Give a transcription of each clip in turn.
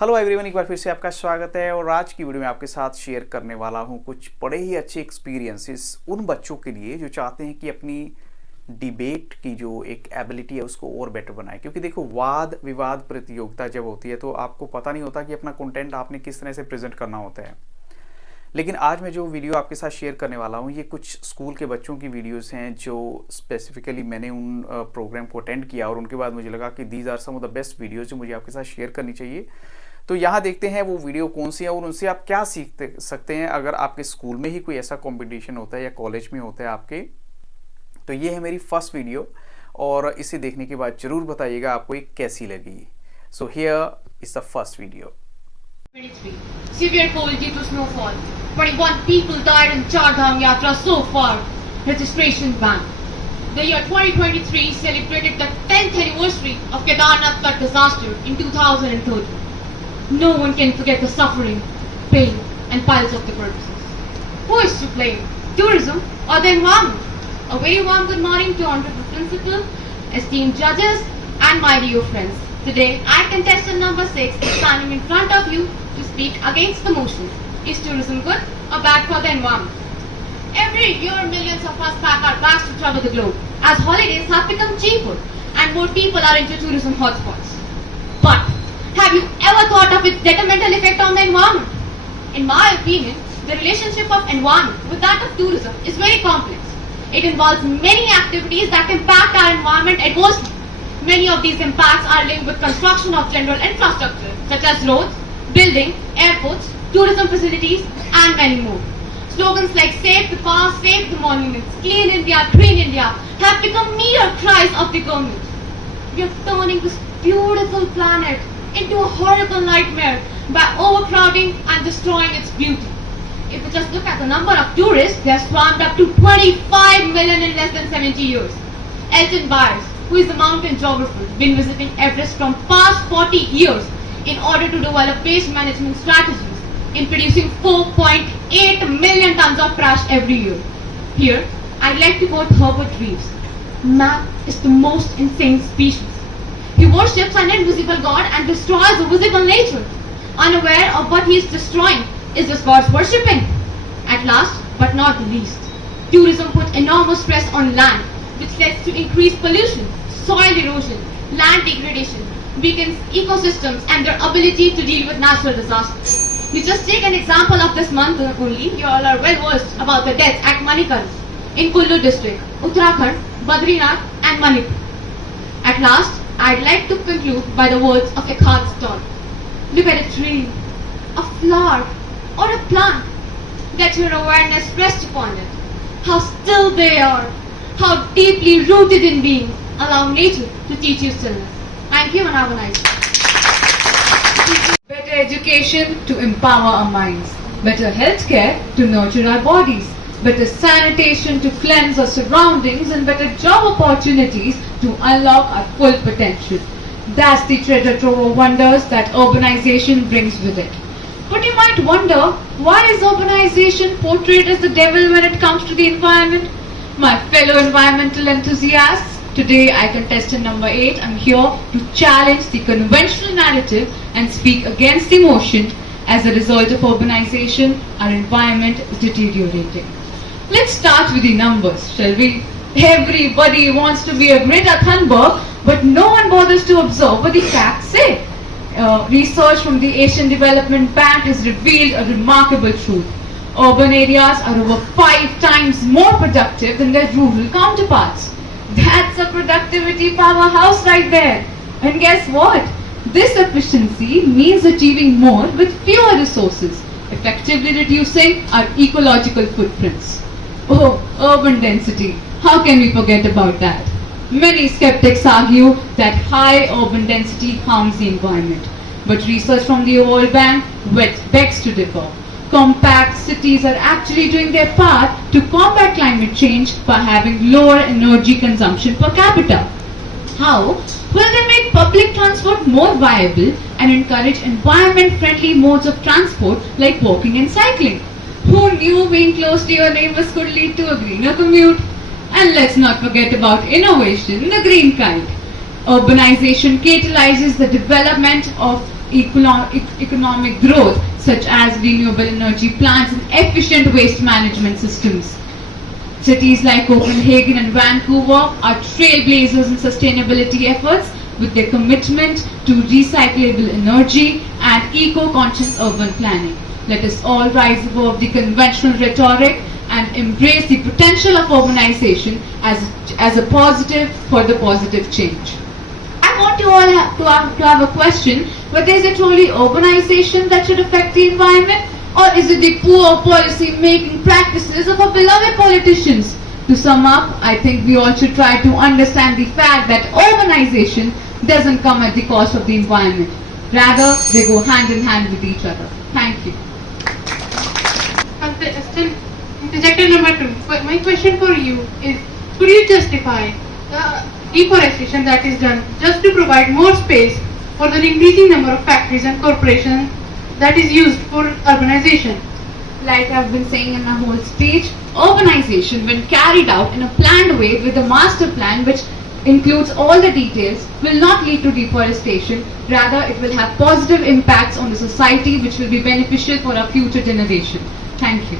Hello everyone, एक बार फिर से आपका स्वागत है। और आज की वीडियो में आपके साथ शेयर करने वाला हूं कुछ बड़े ही अच्छे एक्सपीरियंसेस उन बच्चों के लिए जो चाहते हैं कि अपनी डिबेट की जो एक एबिलिटी है उसको और बेटर बनाए। क्योंकि देखो, वाद विवाद प्रतियोगिता जब होती है तो आपको पता नहीं होता कि अपना कंटेंट आपने किस तरह से प्रेजेंट करना होता है। लेकिन आज मैं जो वीडियो आपके साथ शेयर करने वाला हूँ ये कुछ स्कूल के बच्चों की वीडियोस हैं जो स्पेसिफिकली मैंने उन प्रोग्राम को अटेंड किया और उनके बाद मुझे लगा कि these are some of the best videos जो मुझे आपके साथ शेयर करनी चाहिए। तो यहाँ देखते हैं वो वीडियो कौन सी है और उनसे आप क्या सीख सकते हैं अगर आपके स्कूल में ही कोई ऐसा कंपटीशन होता है या कॉलेज में होता है आपके। तो ये है मेरी फर्स्ट वीडियो और इसे देखने के बाद जरूर बताइएगा आपको ये कैसी लगी। So here is the first video. 23. Severe cold due to snowfall. 21 people died in Char Dham Yatra so far. Registration ban. The year 2023 celebrated the 10th anniversary of Kedarnath flood disaster in 2013. No one can forget the suffering, pain and piles of the corpses. Who is to blame? Tourism or the environment? A very warm good morning to honorable principal, esteemed judges and my dear friends. Today, I, contestant number 6, is standing in front of you to speak against the motion. Is tourism good or bad for the environment? Every year, millions of us pack our bags to travel the globe, as holidays have become cheaper and more people are into tourism hotspots. But, have you ever thought of its detrimental effect on the environment? In my opinion, the relationship of environment with that of tourism is very complex. It involves many activities that impact our environment adversely. Many of these impacts are linked with construction of general infrastructure such as roads, building, airports, tourism facilities and many more. Slogans like Save the Past, Save the Monuments, Clean India, Green India have become mere cries of the government. We are turning this beautiful planet into a horrible nightmare by overcrowding and destroying its beauty. If we just look at the number of tourists, they have swarmed up to 25 million in less than 70 years. Elton Byers, who is a mountain geographer, been visiting Everest from past 40 years in order to develop waste management strategies in producing 4.8 million tons of trash every year. Here, I'd like to quote Herbert Reeves. Man is the most insane species. He worships an invisible God and destroys a visible nature. Unaware of what he is destroying, is this God's worshipping? At last, but not the least, tourism puts enormous stress on land, which leads to increased pollution, soil erosion, land degradation, weakens ecosystems and their ability to deal with natural disasters. We just take an example of this month only. You all are well versed about the deaths at Manikar in Kullu district, Uttarakhand, Badrinath and Manipur. At last, I'd like to conclude by the words of Eckhart Tolle. Look at a tree, a flower or a plant. Let your awareness rest upon it. How still they are. How deeply rooted in being. Allow nature to teach you stillness. Thank you and have a nice day. Better education to empower our minds. Better healthcare to nurture our bodies. Better sanitation to cleanse our surroundings and better job opportunities to unlock our full potential. That's the treasure trove of wonders that urbanization brings with it. But you might wonder, why is urbanization portrayed as the devil when it comes to the environment? My fellow environmental enthusiasts, today I, contestant number 8, am here to challenge the conventional narrative and speak against the motion. As a result of urbanization, our environment is deteriorating. Let's start with the numbers, shall we? Everybody wants to be a Greta Thunberg, but no one bothers to observe what the facts say. Research from the Asian Development Bank has revealed a remarkable truth. Urban areas are over 5 times more productive than their rural counterparts. That's a productivity powerhouse right there. And guess what? This efficiency means achieving more with fewer resources, effectively reducing our ecological footprints. Oh, urban density. How can we forget about that? Many skeptics argue that high urban density harms the environment. But research from the World Bank begs to differ. Compact cities are actually doing their part to combat climate change by having lower energy consumption per capita. How? Will they make public transport more viable and encourage environment-friendly modes of transport like walking and cycling? Who knew being close to your neighbors could lead to a greener commute? And let's not forget about innovation, the green kind. Urbanization catalyzes the development of economic growth such as renewable energy plants and efficient waste management systems. Cities like Copenhagen and Vancouver are trailblazers in sustainability efforts with their commitment to recyclable energy and eco-conscious urban planning. Let us all rise above the conventional rhetoric and embrace the potential of urbanization as a positive for the positive change. I want you all to have a question, whether is it only urbanization that should affect the environment, or is it the poor policy making practices of our beloved politicians? To sum up, I think we all should try to understand the fact that urbanization doesn't come at the cost of the environment. Rather, they go hand in hand with each other. Thank you. Still, interjector number 2. My question for you is, could you justify the deforestation that is done just to provide more space for the increasing number of factories and corporations that is used for urbanization? Like I've been saying in my whole speech, urbanization, when carried out in a planned way with a master plan which includes all the details, will not lead to deforestation. Rather, it will have positive impacts on the society which will be beneficial for our future generation. Thank you.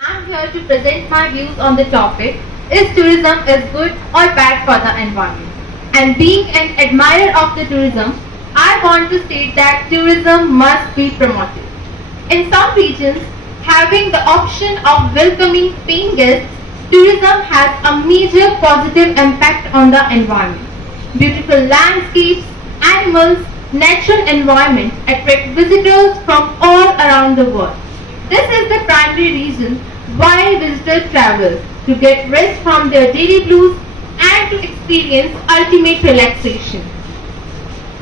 I'm here to present my views on the topic, is tourism is good or bad for the environment? And being an admirer of the tourism, I want to state that tourism must be promoted. In some regions, having the option of welcoming paying guests, tourism has a major positive impact on the environment. Beautiful landscapes, animals, natural environment attract visitors from all around the world. This is the primary reason why visitors travel, to get rest from their daily blues and to experience ultimate relaxation.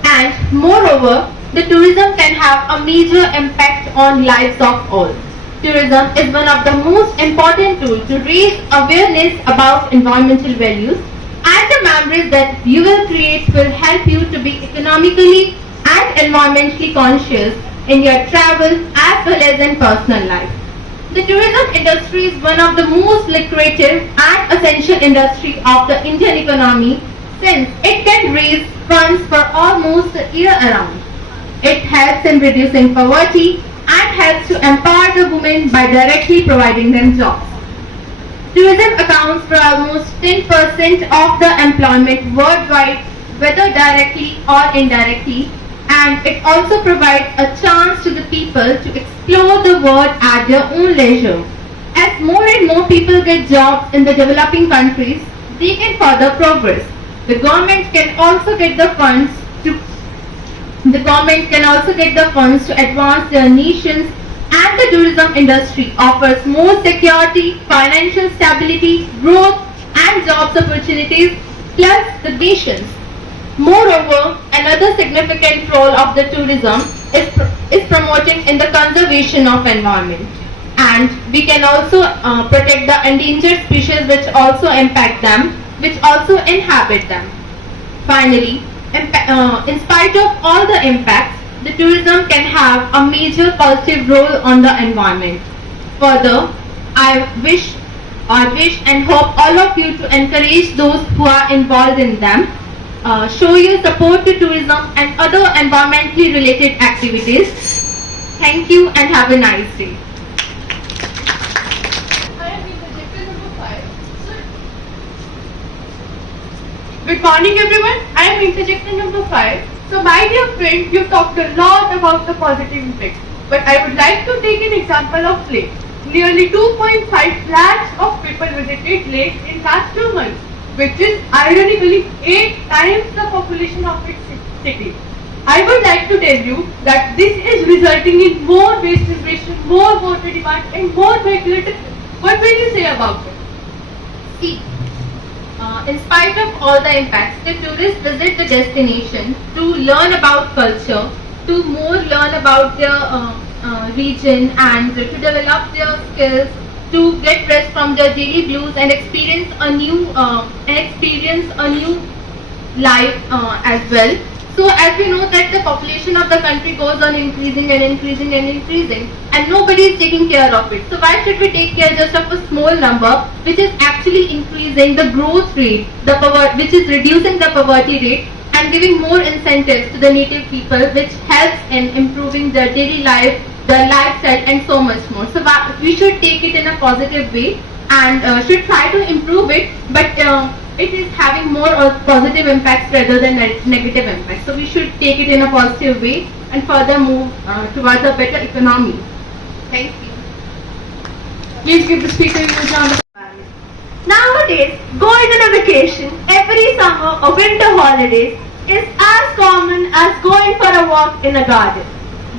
And moreover, the tourism can have a major impact on lives of all. Tourism is one of the most important tools to raise awareness about environmental values, and the memories that you will create will help you to be economically and environmentally conscious in your travel as well as in personal life. The tourism industry is one of the most lucrative and essential industry of the Indian economy, since it can raise funds for almost the year around. It helps in reducing poverty and helps to empower the women by directly providing them jobs. Tourism accounts for almost 10% of the employment worldwide, whether directly or indirectly, and it also provides a chance to the people to explore the world at their own leisure. As more and more people get jobs in the developing countries, they can further progress. The government can also get the funds to advance their nations, and the tourism industry offers more security, financial stability, growth and jobs opportunities plus the nations. Moreover, another significant role of the tourism is promoting in the conservation of environment, and we can also protect the endangered species which also impact them, which also inhabit them. Finally, in spite of all the impacts, the tourism can have a major positive role on the environment. Further, I wish and hope all of you to encourage those who are involved in them. Show your support to tourism and other environmentally related activities. Thank you and have a nice day. Good morning everyone, I am interjector number 5. So my dear friend, you talked a lot about the positive impact, but I would like to take an example of lake. Nearly 2.5 lakhs of people visited lake in last 2 months, which is ironically 8 times the population of its city. I would like to tell you that this is resulting in more waste generation, more water demand and more vehicles. What will you say about it? See, in spite of all the impacts, the tourists visit the destination to learn about culture, to more learn about their region and to develop their skills, to get rest from their daily blues and experience a new life as well. So as we know that the population of the country goes on increasing and increasing and increasing, and nobody is taking care of it. So why should we take care just of a small number which is actually increasing the growth rate, which is reducing the poverty rate, and giving more incentives to the native people, which helps in improving their daily life, their lifestyle, and so much more. So we should take it in a positive way and should try to improve it, but it is having more positive impacts rather than negative impacts. So we should take it in a positive way and further move towards a better economy. Thank you. Please give the speaker a round of Nowadays, going on a vacation every summer or winter holidays is as common as going for a walk in a garden.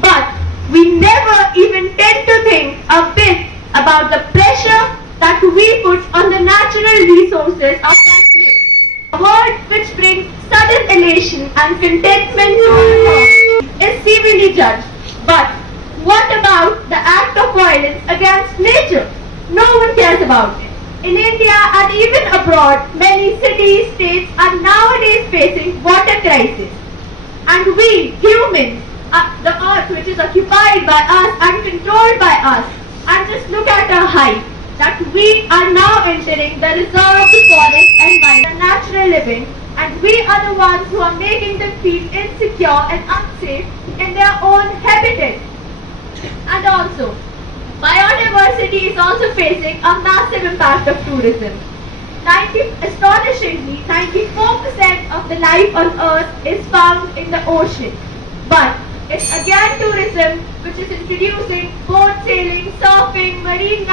But we never even tend to think a bit about the pressure that we put on the natural resources of that place. A word which brings sudden elation and contentment to our hearts is seemingly judged. But what about the act of violence against nature? No one cares about it. In India and even abroad, many cities, states are nowadays facing water crisis. And we, humans, the earth which is occupied by us and controlled by us, and just look at our height, that we are now entering the reserve of the forest and by the natural living, and we are the ones who are making them feel insecure and unsafe in their own habitat. And also, biodiversity is also facing a massive impact of tourism. Astonishingly, 94% of the life on Earth is found in the ocean. But it's again tourism which is introducing boat sailing, surfing, marine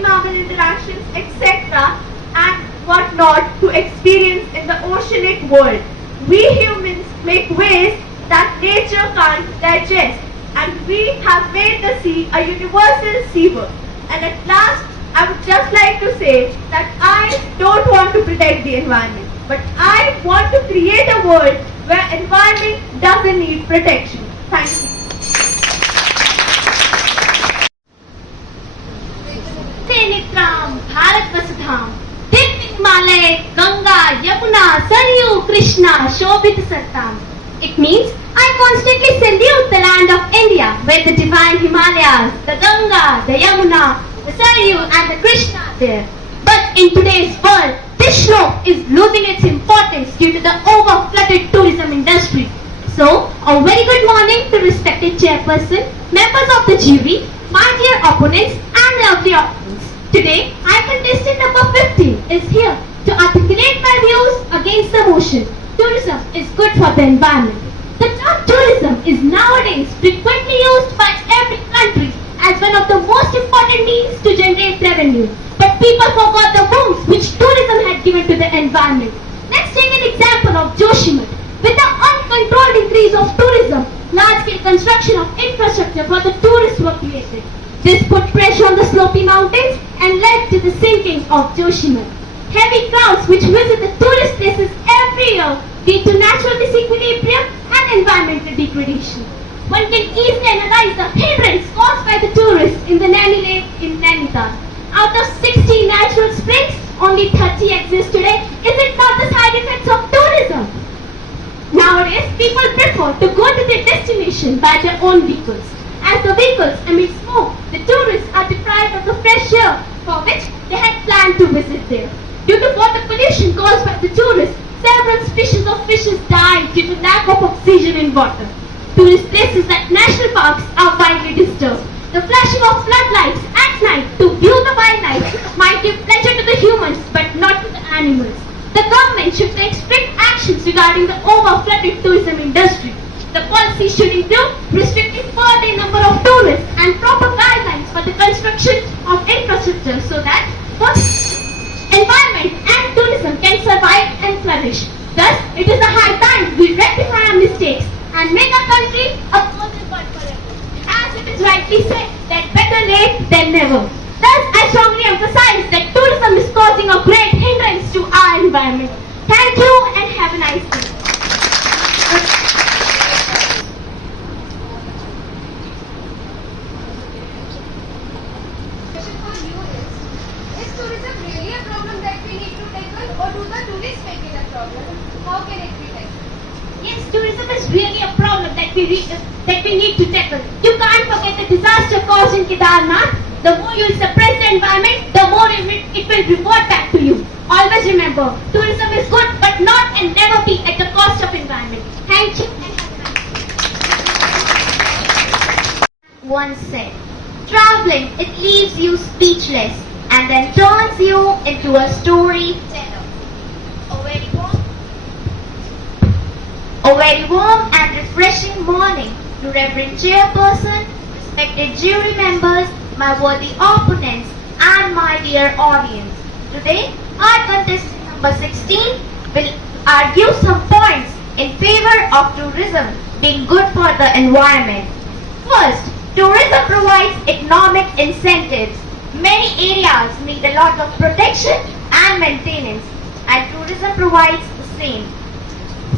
mammal interactions, etc. and whatnot to experience in the oceanic world. We humans make waste that nature can't digest, and we have made the sea a universal seaver. And at last, I would just like to say that I don't want to protect the environment, but I want to create a world where environment doesn't need protection. Thank you. Nitram, Bharat Vasudham, Divyat Himalaya, Ganga, Yamuna, Saryu, Krishna, Shobhit Satam. It means I constantly salute the land of India where the divine Himalayas, the Ganga, the Yamuna, the Saryu and the Krishna are there. But in today's world, this slope is losing its importance due to the over-flooded tourism industry. So, a very good morning to respected chairperson, members of the jury, my dear opponents and lovely audience. Today, I contestant number 15 is here to articulate my views against the motion. Tourism is good for the environment. The term tourism is nowadays frequently used by every country as one of the most important means to generate revenue. But people forgot the wounds which tourism had given to the environment. Let's take an example of Joshimath. With the uncontrolled increase of tourism, large-scale construction of infrastructure for the tourists were created. This put pressure on the slopey mountains and led to the sinking of Joshimath. Heavy crowds which visit the tourist places every year lead to natural disequilibrium and environmental degradation. One can easily analyze the hindrance caused by the tourists in the Naini Lake in Nainital. Out of 60 natural springs, only 30 exist today. Is it not the side effects of tourism? Nowadays, people prefer to go to their destination by their own vehicles. As the vehicles emit smoke, the tourists are deprived of the fresh air for which they had planned to visit there. Due to water pollution caused by the tourists, several species of fishes die due to lack of oxygen in water. Tourist places like national parks are widely disturbed. The flashing of floodlights at night to view the wildlife might give pleasure to the humans but not to the animals. The government should take strict actions regarding the over-flooded tourism industry. The policy should include restricting per day number of tourists and proper guidelines for the construction of infrastructure so that both environment and tourism can survive and flourish. Thus, it is a high time we rectify our mistakes and make our country a golden one forever. As it is rightly said, that better late than never. Thus, I strongly emphasize that tourism is causing a great hindrance to our environment. Thank you and have a nice day. Question for you is tourism really a problem that we need to tackle, or do the tourists make it a problem? How can it be tackled? Yes, tourism is really a problem that we need to tackle. You can't forget the disaster caused in Kedarnath. The more you suppress the environment, the more it will revert back to you. Always remember, tourism is good, but but not and never be at the cost of environment. Thank you. Once said, traveling, it leaves you speechless and then turns you into a storyteller. A very warm and refreshing morning to Reverend Chairperson, respected jury members, my worthy opponents, and my dear audience. Today, our contestant number 16 will argue some points in favor of tourism being good for the environment. First, tourism provides economic incentives. Many areas need a lot of protection and maintenance, and tourism provides the same.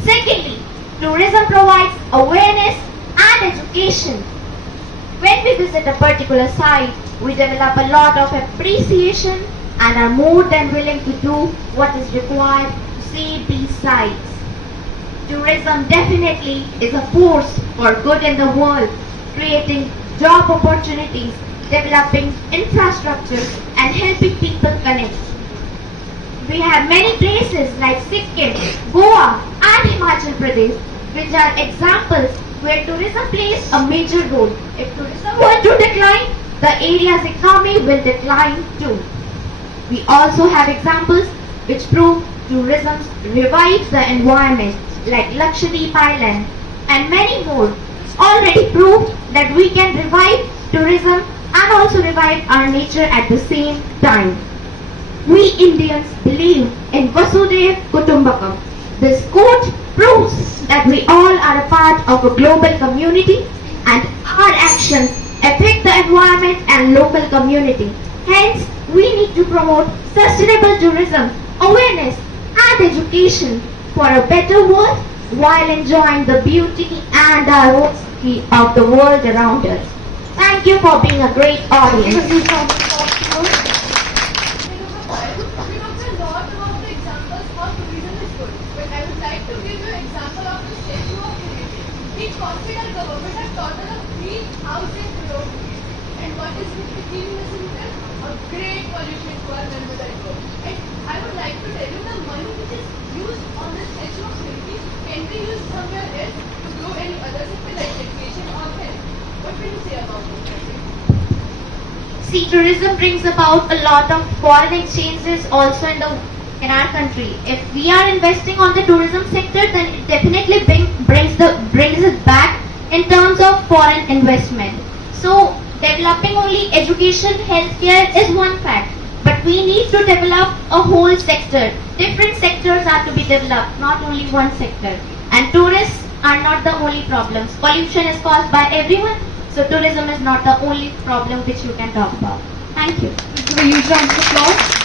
Secondly, tourism provides awareness and education. When we visit a particular site, we develop a lot of appreciation and are more than willing to do what is required to save these sites. Tourism definitely is a force for good in the world, creating job opportunities, developing infrastructure, and helping people connect. We have many places like Sikkim, Goa, and Himachal Pradesh, which are examples where tourism plays a major role. If tourism were to decline, the area's economy will decline too. We also have examples which prove tourism revives the environment, like Lakshadweep Island, and many more, already prove that we can revive tourism and also revive our nature at the same time. We Indians believe in Vasudhaiva Kutumbakam. This quote proves that we all are a part of a global community and our actions affect the environment and local community. Hence, we need to promote sustainable tourism, awareness and education for a better world while enjoying the beauty and diversity of the world around us. Thank you for being a great audience. We talked a lot about the examples how tourism is good, but I would like to give you an example of the Statue of Unity, which considered government a total of 3,000 crore rupees. And what is with the cleaning facility? A great pollution for Narmada River. And I would like to tell you the money which is used on the Statue of Unity can be used somewhere else to grow any other sector like education or health. What will you say about this? See, tourism brings about a lot of foreign exchanges also in our country. If we are investing on the tourism sector, then it definitely brings it back in terms of foreign investment. So, developing only education, healthcare is one fact, but we need to develop a whole sector. Different sectors are to be developed, not only one sector. And tourists are not the only problems. Pollution is caused by everyone. So tourism is not the only problem which you can talk about. Thank you. Give a huge round of applause.